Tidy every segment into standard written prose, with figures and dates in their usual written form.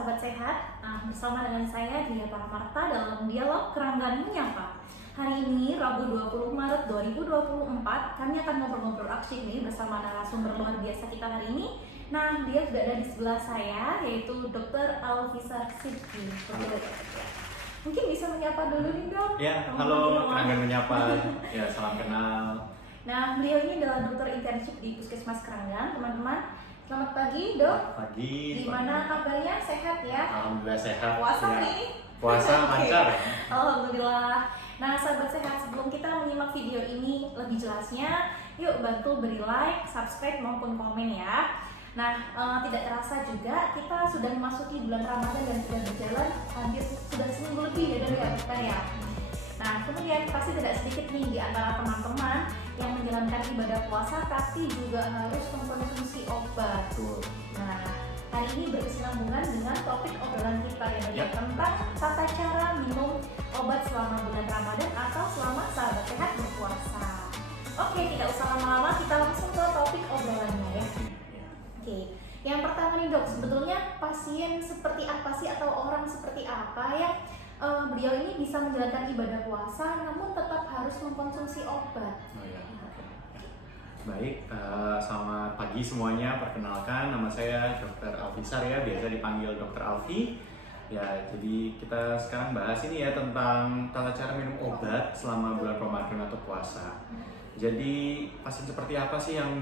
sahabat sehat, bersama dengan saya Dia Paramarta dalam dialog Keranggan Menyapa. Hari ini Rabu 20 Maret 2024 kami akan ngobrol-ngobrol asik nih bersama narasumber luar biasa kita hari ini. Nah, dia sudah ada di sebelah saya, yaitu Dr. Alfisar Sidki. Mungkin bisa menyapa dulu nih dok. Ya, halo Keranggan Menyapa. Ya, salam kenal. Nah, beliau ini adalah dokter internship di Puskesmas Keranggan, teman-teman. Selamat pagi dok. Pagi. Gimana kabarnya? Sehat ya? Alhamdulillah sehat. Puasa ya. nih? Puasa lancar. Alhamdulillah. Nah, sahabat sehat, sebelum kita menyimak video ini lebih jelasnya, yuk bantu beri like, subscribe maupun komen ya. Nah, tidak terasa juga kita sudah memasuki bulan Ramadan dan sudah berjalan hampir sudah seminggu lebih ya dok ya. Nah, kemudian pasti tidak sedikit nih di antara teman-teman yang menjalankan ibadah puasa tapi juga harus mengkonsumsi obat. Nah, hari ini berkesinambungan dengan topik obrolan kita yang tentang tata cara minum obat selama bulan Ramadan atau selama sahabat sehat berpuasa. Oke, tidak usah lama-lama, kita langsung ke topik obrolannya ya. Oke, yang pertama nih dok, sebetulnya pasien seperti apa sih atau orang seperti apa yang beliau ini bisa menjalankan ibadah puasa namun tetap harus mengkonsumsi obat? Baik, selamat pagi semuanya. Perkenalkan, nama saya Dr. Alfisar ya, biasa dipanggil Dr. Alfi. Ya, jadi kita sekarang bahas ini ya tentang tata cara minum obat selama bulan Ramadan atau puasa. Jadi pasien seperti apa sih yang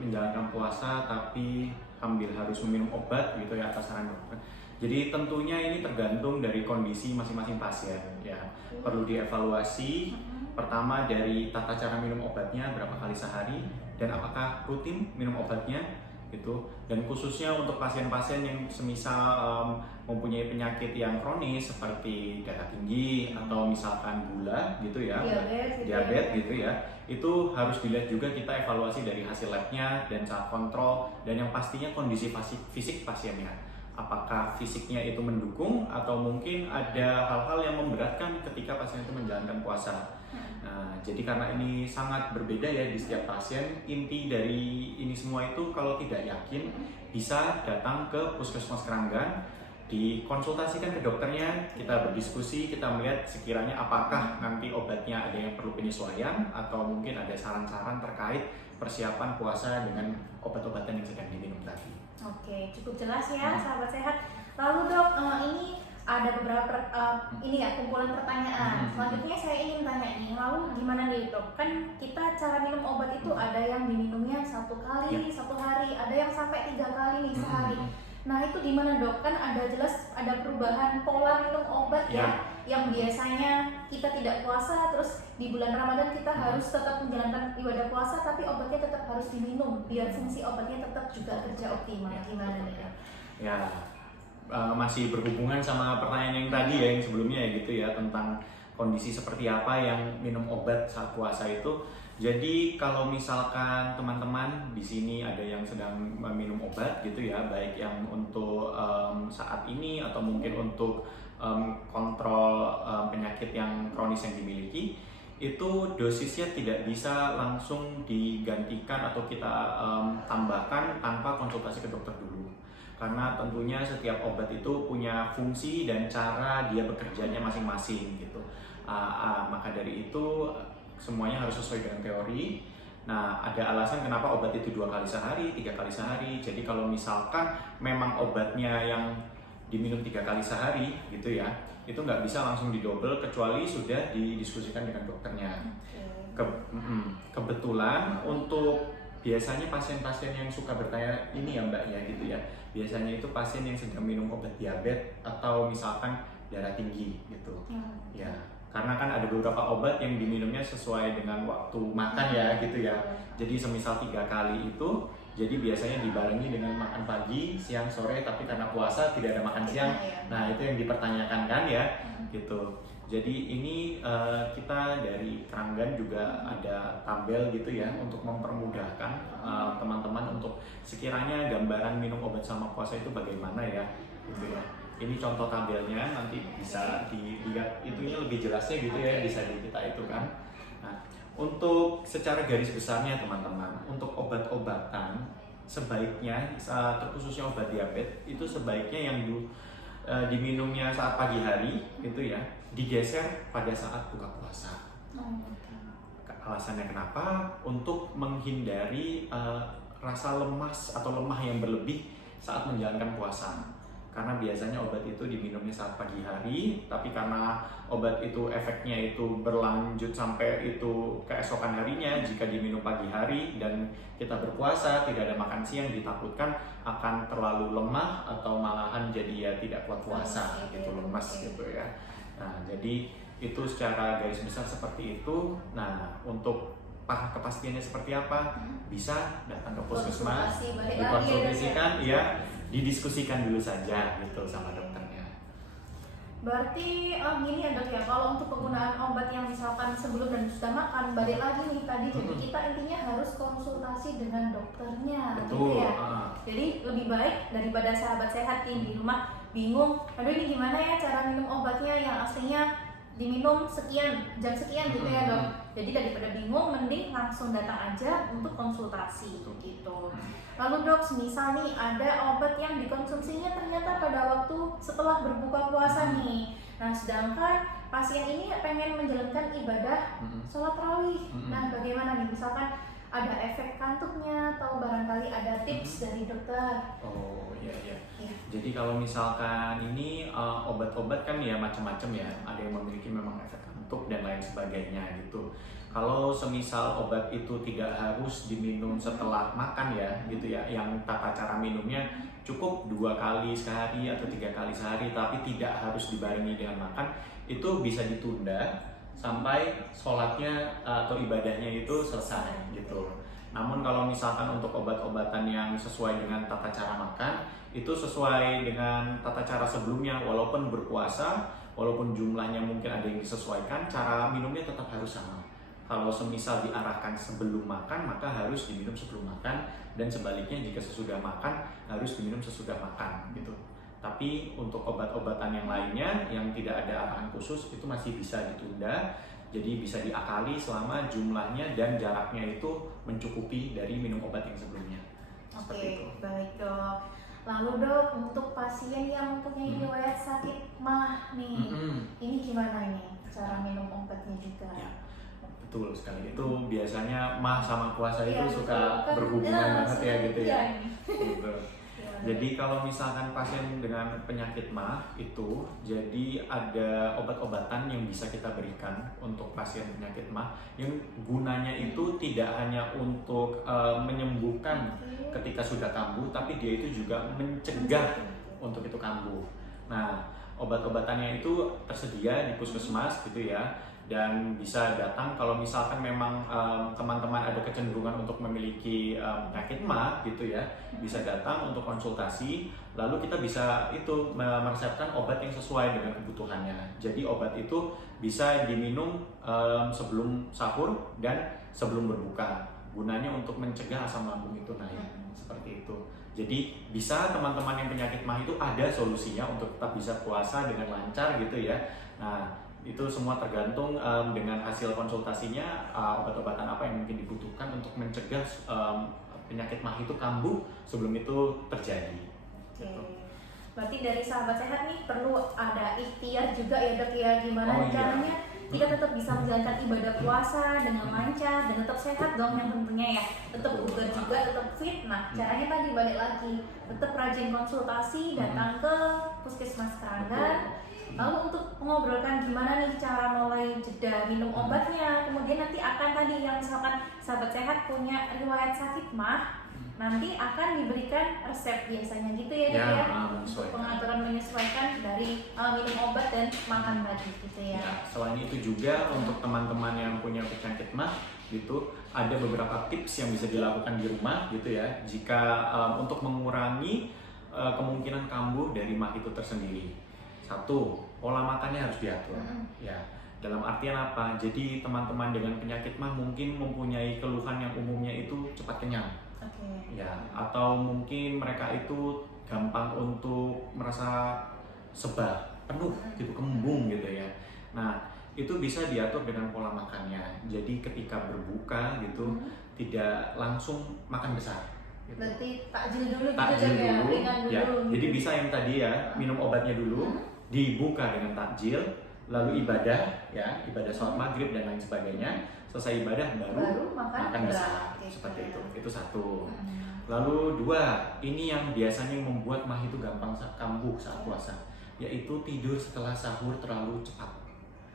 menjalankan puasa tapi sambil harus meminum obat gitu ya atas saran dokter? Jadi tentunya ini tergantung dari kondisi masing-masing pasien ya. Perlu dievaluasi. Pertama dari tata cara minum obatnya berapa kali sehari dan apakah rutin minum obatnya gitu. Dan khususnya untuk pasien-pasien yang semisal mempunyai penyakit yang kronis seperti darah tinggi atau misalkan gula gitu ya, diabetes gitu ya, itu harus dilihat juga kita evaluasi dari hasil labnya dan saat kontrol dan yang pastinya kondisi fisik pasiennya. Apakah fisiknya itu mendukung atau mungkin ada hal-hal yang memberatkan ketika pasien itu menjalankan puasa. Nah, jadi karena ini sangat berbeda ya di setiap pasien, inti dari ini semua itu kalau tidak yakin bisa datang ke Puskesmas Keranggan, dikonsultasikan ke dokternya, kita berdiskusi, kita melihat sekiranya apakah nanti obatnya ada yang perlu penyesuaian atau mungkin ada saran-saran terkait persiapan puasa dengan obat-obatan yang sedang diminum tadi. Oke, cukup jelas ya sahabat sehat. Lalu dok, ini ada beberapa kumpulan pertanyaan. Selanjutnya saya ingin tanya nih, lalu gimana nih dok? Kan kita cara minum obat itu ada yang diminumnya 1 kali, 1 hari, ada yang sampai 3 kali nih sehari. Nah itu gimana dok? Kan ada perubahan pola minum obat ya, yang biasanya kita tidak puasa, terus di bulan Ramadan kita harus tetap menjalankan ibadah puasa, tapi obatnya tetap harus diminum biar fungsi obatnya tetap juga kerja optimal. Gimana nih dok? Ya, masih berhubungan sama pertanyaan yang tadi ya, yang sebelumnya ya gitu ya, tentang kondisi seperti apa yang minum obat saat puasa itu. Jadi kalau misalkan teman-teman di sini ada yang sedang minum obat gitu ya, baik yang untuk saat ini atau mungkin untuk kontrol penyakit yang kronis yang dimiliki, itu dosisnya tidak bisa langsung digantikan atau kita tambahkan tanpa konsultasi ke dokter dulu. Karena tentunya setiap obat itu punya fungsi dan cara dia bekerjanya masing-masing gitu. Maka dari itu semuanya harus sesuai dengan teori. Nah, ada alasan kenapa obat itu 2 kali sehari, 3 kali sehari. Jadi kalau misalkan memang obatnya yang diminum 3 kali sehari gitu ya, itu nggak bisa langsung didobel kecuali sudah didiskusikan dengan dokternya. Kebetulan untuk biasanya pasien-pasien yang suka bertanya ini ya mbak ya gitu ya, biasanya itu pasien yang sedang minum obat diabetes atau misalkan darah tinggi gitu. Ya, karena kan ada beberapa obat yang diminumnya sesuai dengan waktu makan ya gitu ya. Jadi semisal 3 kali itu, jadi biasanya dibarengi dengan makan pagi, siang, sore, tapi karena puasa tidak ada makan siang. Nah itu yang dipertanyakan kan ya gitu. Jadi ini kita dari Keranggan juga ada tabel gitu ya untuk mempermudahkan teman-teman untuk sekiranya gambaran minum obat sama puasa itu bagaimana ya gitu ya. Ini contoh tabelnya, nanti bisa dilihat itunya lebih jelasnya gitu ya, bisa kita itu kan. Nah, untuk secara garis besarnya teman-teman, untuk obat-obatan sebaiknya terkhususnya obat diabetes itu sebaiknya yang diminumnya saat pagi hari itu ya digeser pada saat buka puasa. Alasannya kenapa? Untuk menghindari rasa lemas atau lemah yang berlebih saat menjalankan puasa. Karena biasanya obat itu diminumnya saat pagi hari, tapi karena obat itu efeknya itu berlanjut sampai itu keesokan harinya jika diminum pagi hari dan kita berpuasa, tidak ada makan siang, ditakutkan akan terlalu lemah atau malahan jadi ya tidak kuat puasa gitu, lemas gitu ya. Nah, jadi itu secara garis besar seperti itu. Nah, untuk kepastiannya seperti apa? Bisa datang ke puskesmas, dikonsultasikan, ya, didiskusikan dulu saja gitu sama dokternya. Berarti gini ya dok ya, kalau untuk penggunaan obat yang misalkan sebelum dan sudah makan, balik lagi nih tadi, jadi kita intinya harus konsultasi dengan dokternya. Betul. Gitu ya. Jadi lebih baik daripada sahabat sehat yang di rumah bingung, aduh ini gimana ya cara minum obatnya yang aslinya diminum sekian, jam sekian gitu ya dok. Jadi daripada bingung, mending langsung datang aja untuk konsultasi gitu. Lalu dok, misal nih ada obat yang dikonsumsinya ternyata pada waktu setelah berbuka puasa nih. Nah sedangkan pasien ini pengen menjalankan ibadah sholat tarawih. Nah bagaimana nih, misalkan ada efek kantuknya atau barangkali ada tips dari dokter? Oh iya. Jadi kalau misalkan ini obat-obat kan ya macam-macam ya, ada yang memiliki memang efek kantuk dan lain sebagainya gitu. Kalau semisal obat itu tidak harus diminum setelah makan ya gitu ya, yang tata cara minumnya cukup 2 kali sehari atau 3 kali sehari, tapi tidak harus dibarengi dengan makan, itu bisa ditunda sampai sholatnya atau ibadahnya itu selesai gitu. Namun kalau misalkan untuk obat-obatan yang sesuai dengan tata cara makan, itu sesuai dengan tata cara sebelumnya, walaupun berpuasa, walaupun jumlahnya mungkin ada yang disesuaikan, cara minumnya tetap harus sama. Kalau semisal diarahkan sebelum makan, maka harus diminum sebelum makan, dan sebaliknya jika sesudah makan harus diminum sesudah makan gitu. Tapi untuk obat-obatan yang lainnya yang tidak ada arahan khusus itu masih bisa ditunda. Jadi bisa diakali selama jumlahnya dan jaraknya itu mencukupi dari minum obat yang sebelumnya. Oke, baik dok. Lalu dok, untuk pasien yang mempunyai riwayat sakit MAH nih, ini gimana ini cara minum obatnya juga? Ya, betul sekali. Itu biasanya MAH sama puasa itu suka kan, berhubungan banget ya gitu ya. Gitu. Jadi kalau misalkan pasien dengan penyakit MAH itu, jadi ada obat-obatan yang bisa kita berikan untuk pasien penyakit MAH yang gunanya itu tidak hanya untuk menyembuhkan ketika sudah kambuh, tapi dia itu juga mencegah untuk itu kambuh. Nah, obat-obatannya itu tersedia di puskesmas gitu ya, dan bisa datang kalau misalkan memang teman-teman ada kecenderungan untuk memiliki penyakit MAH gitu ya, bisa datang untuk konsultasi, lalu kita bisa itu meresepkan obat yang sesuai dengan kebutuhannya. Jadi obat itu bisa diminum sebelum sahur dan sebelum berbuka, gunanya untuk mencegah asam lambung itu naik, seperti itu. Jadi bisa teman-teman yang penyakit MAH itu ada solusinya untuk tetap bisa puasa dengan lancar gitu ya. Nah, itu semua tergantung dengan hasil konsultasinya, obat-obatan apa yang mungkin dibutuhkan untuk mencegah penyakit MAH itu kambuh sebelum itu terjadi. Oke. Berarti dari sahabat sehat nih perlu ada ikhtiar juga ya dok ya, gimana caranya kita tetap bisa menjalankan ibadah puasa dengan lancar dan tetap sehat dong yang tentunya ya, tetap bugar juga, tetap fit. Nah caranya tadi balik lagi, tetap rajin konsultasi, datang ke puskesmas Keranggan. Lalu untuk mengobrolkan gimana nih cara mulai jeda minum obatnya, kemudian nanti akan tadi yang misalkan sahabat sehat punya riwayat sakit MAH, nanti akan diberikan resep biasanya gitu ya, untuk pengaturan menyesuaikan dari minum obat dan makan tadi gitu ya. Selain itu juga untuk teman-teman yang punya penyakit MAH gitu, ada beberapa tips yang bisa dilakukan di rumah gitu ya, jika untuk mengurangi kemungkinan kambuh dari MAH itu tersendiri. Satu, pola makannya harus diatur. Ya, dalam artian apa? Jadi teman-teman dengan penyakit MAH mungkin mempunyai keluhan yang umumnya itu cepat kenyang. Ya, atau mungkin mereka itu gampang untuk merasa sebal, penuh gitu, kembung gitu ya. Nah, itu bisa diatur dengan pola makannya. Jadi ketika berbuka gitu tidak langsung makan besar. gitu. Berarti takjil dulu gitu Takjil dong ya, dulu, ringan dulu. ya. Jadi gitu. bisa yang tadi ya, minum obatnya dulu, dibuka dengan takjil, lalu ibadah ya, ibadah sholat maghrib dan lain sebagainya. Selesai ibadah baru makan besar, gitu. seperti itu. Itu satu. Hmm. Lalu dua, ini yang biasanya membuat mah itu gampang kambuh saat puasa, yaitu tidur setelah sahur terlalu cepat.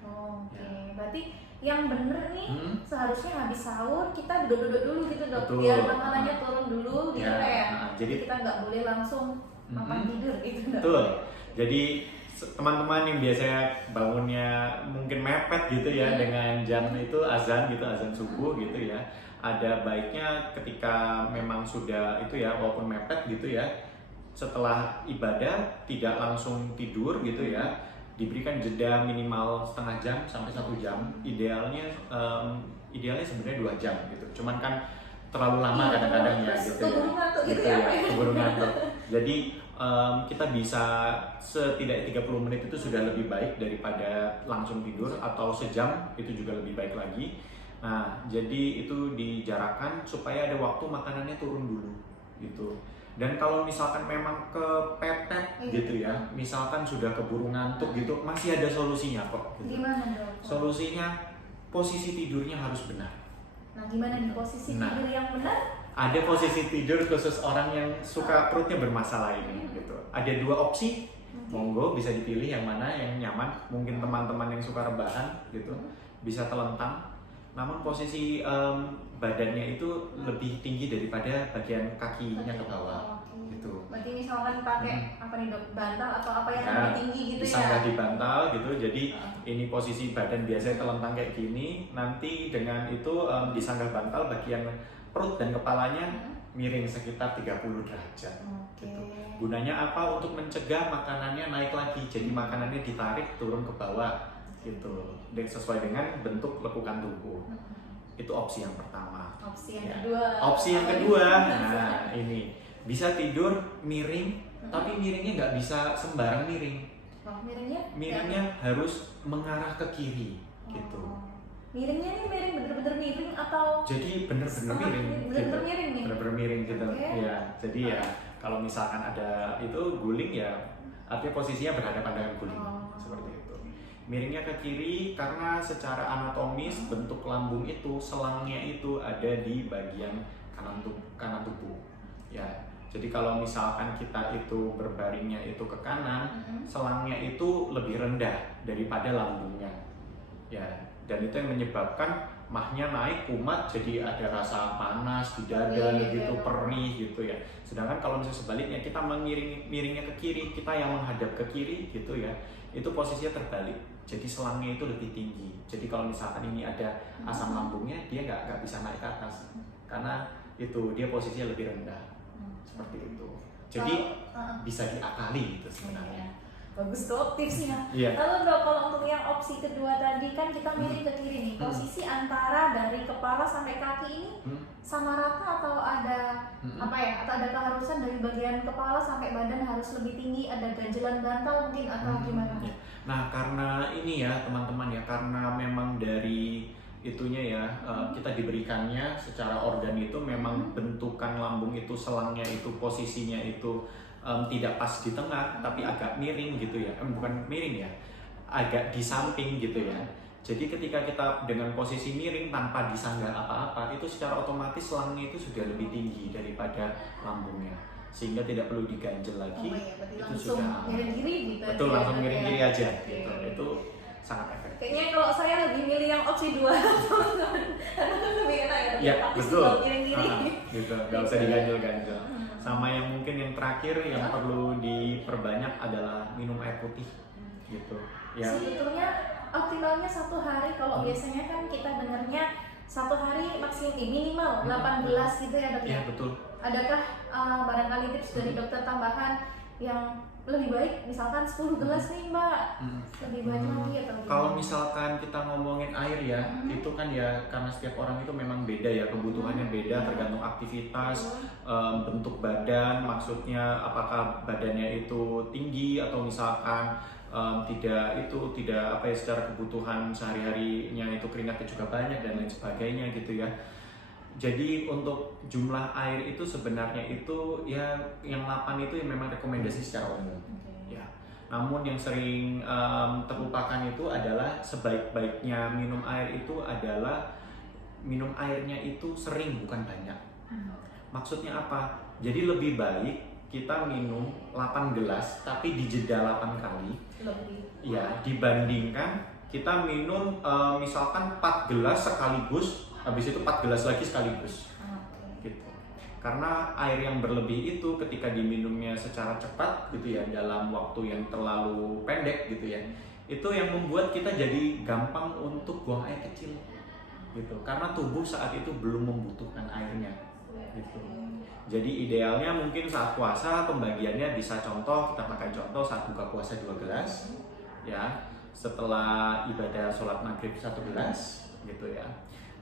Oke, Ya. berarti yang bener nih seharusnya habis sahur kita duduk-duduk dulu gitu dok, Betul. biar makanannya turun dulu gitu Ya, ya. jadi kita nggak boleh langsung makan tidur gitu dok. betul. Jadi teman-teman yang biasanya bangunnya mungkin mepet gitu ya dengan jam itu azan gitu, azan subuh gitu ya. Ada baiknya ketika memang sudah itu ya, walaupun mepet gitu ya, setelah ibadah tidak langsung tidur gitu ya, diberikan jeda minimal setengah jam sampai 1 jam. Idealnya sebenarnya 2 jam gitu. Cuman kan terlalu lama kadang-kadang ya gitu ya. Keburu ngantuk gitu ya, ya. keburu ngantuk. Jadi kita bisa setidaknya 30 menit itu sudah lebih baik daripada langsung tidur, atau sejam itu juga lebih baik lagi. Nah, jadi itu dijarakkan supaya ada waktu makanannya turun dulu gitu. Dan kalau misalkan memang kepepet gitu ya, misalkan sudah keburu ngantuk gitu, masih ada solusinya kok. Gitu. Gimana dok? Solusinya posisi tidurnya harus benar. Nah gimana di posisi tidur yang benar? Ada posisi tidur khusus orang yang suka perutnya bermasalah ini gitu. Ada 2 opsi, monggo bisa dipilih yang mana yang nyaman. Mungkin teman-teman yang suka rebahan gitu bisa telentang. Namun posisi badannya itu lebih tinggi daripada bagian kakinya ke bawah gitu. Berarti misalkan pakai apa nih dok, bantal atau apa yang Ya, lebih tinggi gitu ya? Disanggah di bantal gitu. Jadi ini posisi badan biasanya telentang kayak gini. Nanti dengan itu disanggah bantal bagian perut dan kepalanya miring sekitar 30 derajat. Gitu. Gunanya apa? Untuk mencegah makanannya naik lagi. Jadi makanannya ditarik turun ke bawah gitu. Dan sesuai dengan bentuk lekukan tubuh. Itu opsi yang pertama. Opsi yang kedua. Opsi yang kedua, nah ini bisa tidur miring, tapi miringnya nggak bisa sembarang miring. Miringnya harus mengarah ke kiri gitu. Miringnya nih miring bener-bener miring atau? Jadi bener-bener miring. Bener-bener miring nih. Bener-bener miring gitu. Ya, jadi ya kalau misalkan ada itu guling ya, artinya posisinya berhadapan dengan guling seperti itu. Miringnya ke kiri karena secara anatomis bentuk lambung itu, selangnya itu ada di bagian kanan tubuh. Ya, jadi kalau misalkan kita itu berbaringnya itu ke kanan, selangnya itu lebih rendah daripada lambungnya. Ya, dan itu yang menyebabkan mahnya naik, kumat, jadi ada rasa panas di dada gitu, perih gitu ya. Sedangkan kalau misalnya sebaliknya kita miringnya ke kiri, kita yang menghadap ke kiri gitu ya, itu posisinya terbalik. Jadi selangnya itu lebih tinggi. Jadi kalau misalkan ini ada asam lambungnya, dia nggak bisa naik ke atas karena itu dia posisinya lebih rendah. Seperti itu. Jadi bisa diakali gitu sebenarnya. Bagus dok tipsnya. Iya. Lalu dok, kalau untuk yang opsi kedua tadi kan kita miring ke kiri nih. Posisi antara dari kepala sampai kaki ini sama rata atau ada apa ya? Atau ada keharusan dari bagian kepala sampai badan harus lebih tinggi? Ada ganjelan bantal mungkin atau gimana? Nah karena ini ya teman-teman ya, karena memang dari itunya ya kita diberikannya secara organ itu memang bentukan lambung itu, selangnya itu posisinya itu tidak pas di tengah tapi agak miring gitu ya, bukan miring ya, agak di samping gitu ya. Jadi ketika kita dengan posisi miring tanpa disanggah apa-apa, itu secara otomatis selangnya itu sudah lebih tinggi daripada lambungnya, sehingga tidak perlu diganjel lagi. Itu sudah miring kiri gitu. Betul, langsung miring kiri aja gitu. Itu sangat efektif. Kayaknya kalau saya lebih milih yang opsi 2 karena kan lebih enak ya. Iya, betul. Miring kiri. Gitu, nggak usah diganjel-ganjel. Sama yang mungkin yang terakhir yang perlu diperbanyak adalah minum air putih gitu. Ya. Sebetulnya optimalnya 1 hari, kalau biasanya kan kita dengarnya 1 hari maksimum minimal 18 gitu ya dok. Iya betul. Adakah barangkali tips dari dokter tambahan yang lebih baik, misalkan 10 gelas nih mbak, lebih banyak lagi atau gimana? Kalau misalkan kita ngomongin air ya, itu kan ya karena setiap orang itu memang beda ya, kebutuhannya beda tergantung aktivitas, bentuk badan, maksudnya apakah badannya itu tinggi atau misalkan tidak apa ya, secara kebutuhan sehari-harinya itu keringatnya juga banyak dan lain sebagainya gitu ya. Jadi untuk jumlah air itu sebenarnya itu ya yang 8 itu memang rekomendasi secara umum. Ya. Namun yang sering terlupakan itu adalah sebaik-baiknya minum air itu adalah minum airnya itu sering bukan banyak. Maksudnya apa? Jadi lebih baik kita minum 8 gelas tapi dijeda 8 kali. Lebih. Ya, dibandingkan kita minum misalkan 4 gelas sekaligus, habis itu 4 gelas lagi sekaligus. Gitu. Karena air yang berlebih itu ketika diminumnya secara cepat gitu ya, dalam waktu yang terlalu pendek gitu ya, itu yang membuat kita jadi gampang untuk buang air kecil gitu. Karena tubuh saat itu belum membutuhkan airnya gitu. Jadi idealnya mungkin saat puasa pembagiannya bisa contoh, kita pakai contoh saat buka puasa 2 gelas ya, setelah ibadah sholat maghrib 1 gelas gitu ya,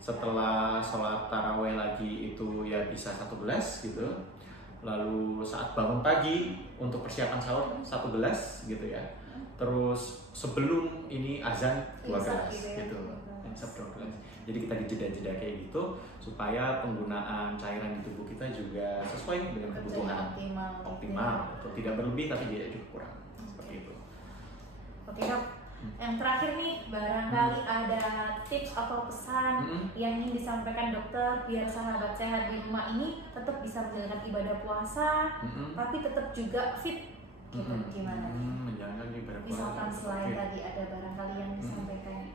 setelah sholat taraweh lagi itu ya bisa 1 gelas gitu, lalu saat bangun pagi untuk persiapan sahur 1 gelas gitu ya, terus sebelum ini azan 2 gelas gitu, insaf 2 gelas. Jadi kita dijeda-jeda kayak gitu supaya penggunaan cairan di tubuh kita juga sesuai dengan kebutuhan optimal, atau tidak berlebih tapi tidak juga kurang seperti itu. Oke Dok, yang terakhir nih barangkali ada tips atau pesan yang ingin disampaikan dokter biar sahabat sehat di rumah ini tetap bisa menjalankan ibadah puasa tapi tetap juga fit gitu, gimana? Menjalankan ibadah puasa. Misalkan selain tadi ada barangkali yang disampaikan.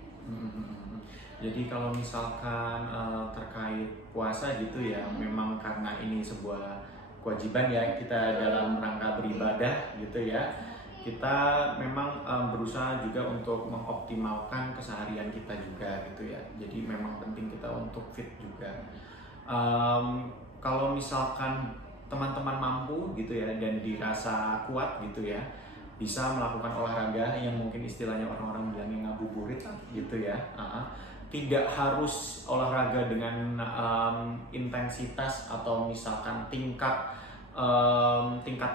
Jadi kalau misalkan terkait puasa gitu ya, memang karena ini sebuah kewajiban ya kita dalam rangka beribadah gitu ya, kita memang berusaha juga untuk mengoptimalkan keseharian kita juga gitu ya. Jadi memang penting kita untuk fit juga. Kalau misalkan teman-teman mampu gitu ya dan dirasa kuat gitu ya, bisa melakukan olahraga yang mungkin istilahnya orang-orang bilangnya ngabuburit gitu ya. Tidak harus olahraga dengan intensitas atau misalkan tingkat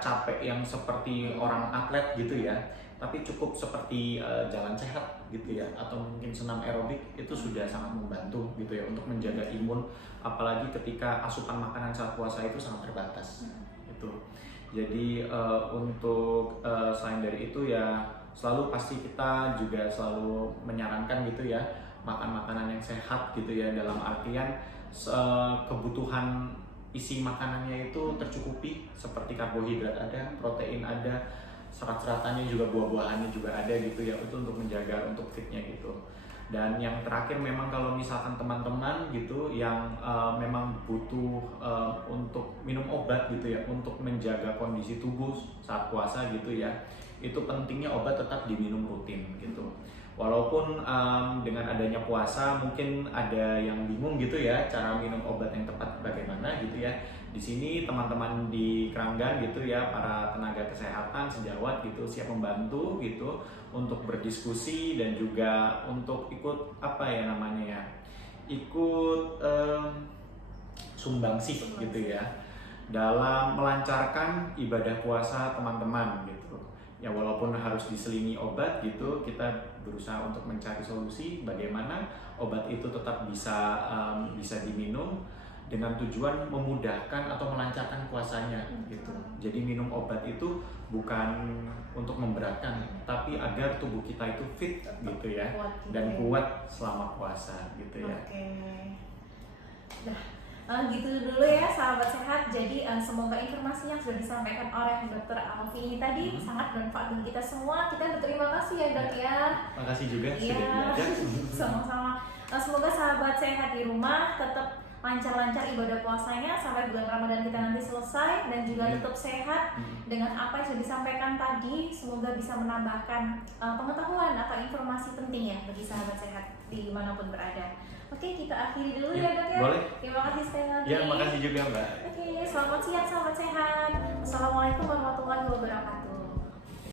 capek yang seperti orang atlet gitu ya, tapi cukup seperti jalan sehat gitu ya, atau mungkin senam aerobik itu sudah sangat membantu gitu ya untuk menjaga imun, apalagi ketika asupan makanan saat puasa itu sangat terbatas gitu. Jadi untuk selain dari itu ya selalu pasti kita juga selalu menyarankan gitu ya makan makanan yang sehat gitu ya, dalam artian kebutuhan isi makanannya itu tercukupi, seperti karbohidrat ada, protein ada, serat-seratannya juga, buah-buahannya juga ada gitu ya, itu untuk menjaga untuk fitnya gitu. Dan yang terakhir memang kalau misalkan teman-teman gitu yang memang butuh untuk minum obat gitu ya untuk menjaga kondisi tubuh saat puasa gitu ya, itu pentingnya obat tetap diminum rutin gitu. Walaupun dengan adanya puasa mungkin ada yang bingung gitu ya cara minum obat yang tepat bagaimana gitu ya. Di sini teman-teman di Keranggan gitu ya, para tenaga kesehatan sejawat gitu siap membantu gitu untuk berdiskusi dan juga untuk ikut apa ya namanya ya, ikut sumbangsih gitu ya dalam melancarkan ibadah puasa teman-teman gitu. Ya walaupun harus diselingi obat gitu, kita berusaha untuk mencari solusi bagaimana obat itu tetap bisa diminum dengan tujuan memudahkan atau melancarkan puasanya gitu. Jadi minum obat itu bukan untuk memberatkan, tapi agar tubuh kita itu fit gitu ya, dan kuat selama puasa gitu ya. Gitu dulu ya sahabat sehat. Jadi semoga informasi yang sudah disampaikan oleh Dr. Alfi ini tadi sangat bermanfaat bagi kita semua. Kita berterima kasih ya Dok ya. Makasih juga sudah diajak. Sama-sama. Semoga sahabat sehat di rumah tetap lancar-lancar ibadah puasanya sampai bulan Ramadan kita nanti selesai, dan juga tetap sehat dengan apa yang sudah disampaikan tadi. Semoga bisa menambahkan pengetahuan atau informasi penting ya bagi sahabat sehat dimanapun berada. Oke, kita akhiri dulu ya Dok ya. Boleh. Terima kasih sekali lagi. Ya, makasih juga Mbak. Oke, selamat siang sahabat sehat. Wassalamualaikum warahmatullahi wabarakatuh.